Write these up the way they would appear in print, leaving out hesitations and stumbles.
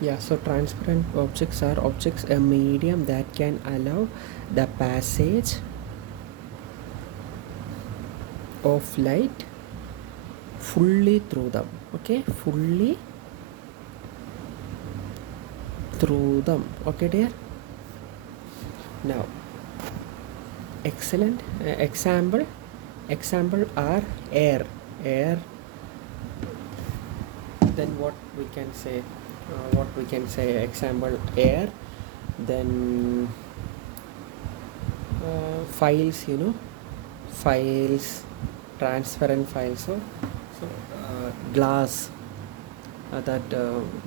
Yeah, so transparent objects are objects a medium that can allow the passage of light fully through them. Okay, fully through them. Okay, dear. Now, excellent example are air. Then what we can say example air, then files, files, transparent files. So glass, that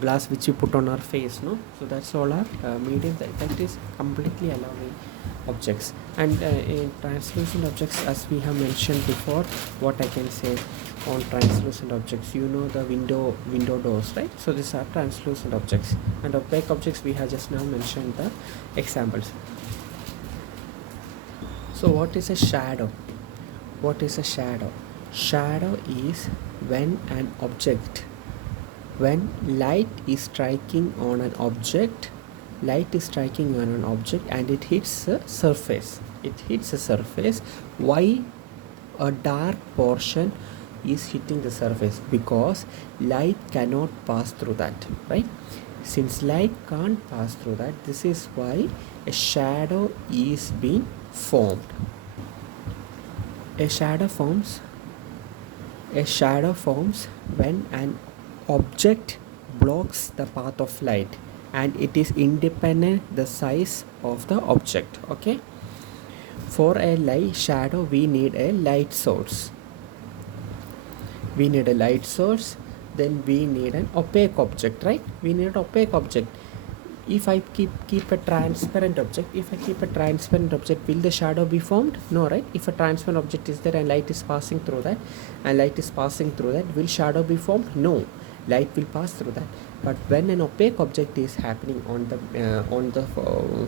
glass which you put on our face, no, so that's all our medium that is completely allowing objects. And in translucent objects, as we have mentioned before, what I can say on translucent objects, the window doors, right? So these are translucent objects. And opaque objects, we have just now mentioned the examples. So what is a shadow? What is a shadow? Shadow is when light is striking on an object and it hits a surface. Why a dark portion is hitting the surface? Because light cannot pass through that, right? Since light can't pass through that, this is why a shadow is being formed. A shadow forms when an object blocks the path of light and it is independent the size of the object. Okay, for a light shadow we need a light source. Then we need an opaque object, right? We need an opaque object. If I keep a transparent object, will the shadow be formed? No, right? If a transparent object is there and light is passing through that, will shadow be formed? No, light will pass through that. But when an opaque object is happening on the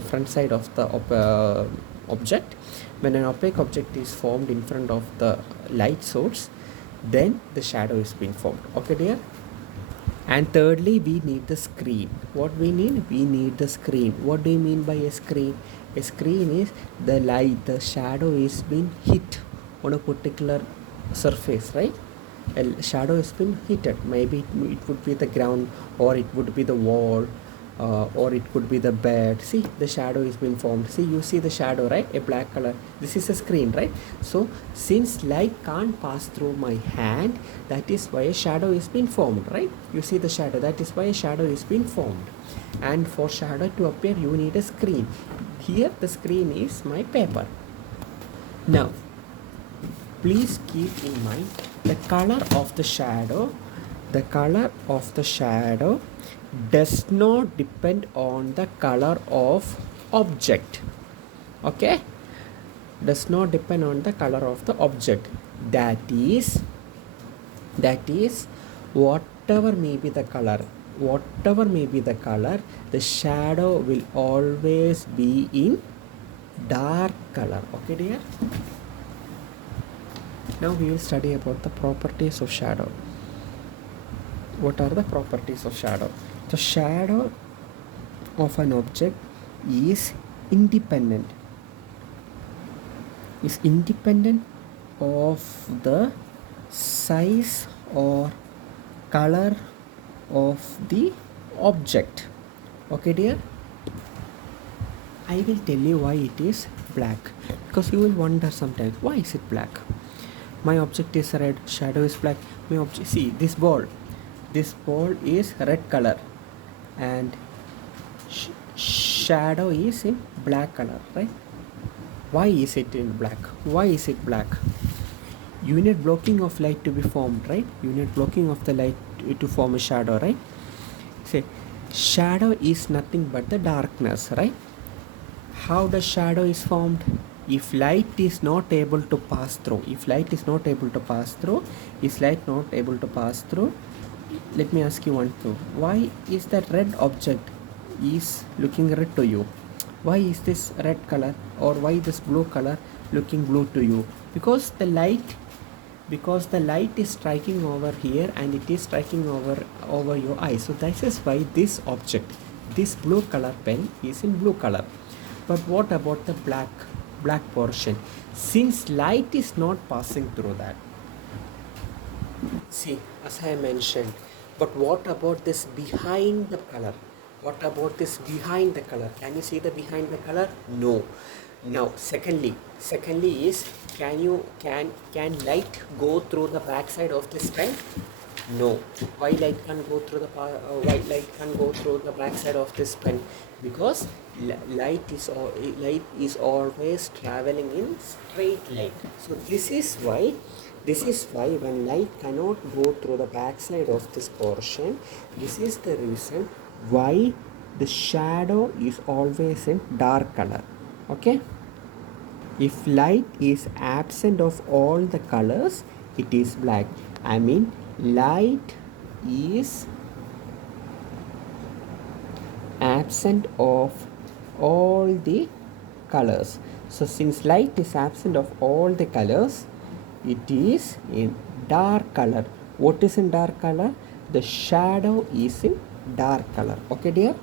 front side of the object, when an opaque object is formed in front of the light source, then the shadow is being formed. Okay, dear. And thirdly, we need the screen. What we need? We need the screen. What do you mean by a screen? A screen is the light, the shadow is being hit on a particular surface, right? A shadow has been hit. Maybe it would be the ground, or it would be the wall, or it could be the bed. See, the shadow is being formed. See, you see the shadow, right? A black color. This is a screen, right? So since light can't pass through my hand, that is why a shadow is being formed, right? You see the shadow, that is why a shadow is being formed. And for shadow to appear, you need a screen. Here the screen is my paper. Now please keep in mind the color of the shadow does not depend on the color of object. Okay, does not depend on the color of the object. That is whatever may be the color, the shadow will always be in dark color. Okay, dear. Now we will study about the properties of shadow. What are the properties of shadow? The shadow of an object is independent of the size or color of the object. Okay, dear. I will tell you why it is black, because you will wonder sometimes, why is it black? My object is red, shadow is black. See, this ball is red color and shadow is in black color, right? Why is it in black? You need blocking of light to be formed, right? You need blocking of the light to form a shadow, right? Say, shadow is nothing but the darkness, right? How the shadow is formed? If light is not able to pass through, let me ask you one thing. Why is that red object is looking red to you? Why is this red color or why this blue color looking blue to you? Because the light because the light is striking over here and it is striking over your eye. So this is why this object, this blue color pen is in blue color. But what about the black portion? Since light is not passing through that, see, as I mentioned, but what about this behind the color? What about this behind the color? Can you see the behind the color? No. Now, secondly is, can light go through the back side of this pen? No. Why light can't go through the back side of this pen? Because light is always traveling in straight line. So this is why when light cannot go through the back side of this portion, this is the reason why the shadow is always in dark color. Okay, if light is absent of all the colors, it is black. I mean, light is absent of all the colors. So since light is absent of all the colors, it is in dark color. What is in dark color? The shadow is in dark color. Okay, dear.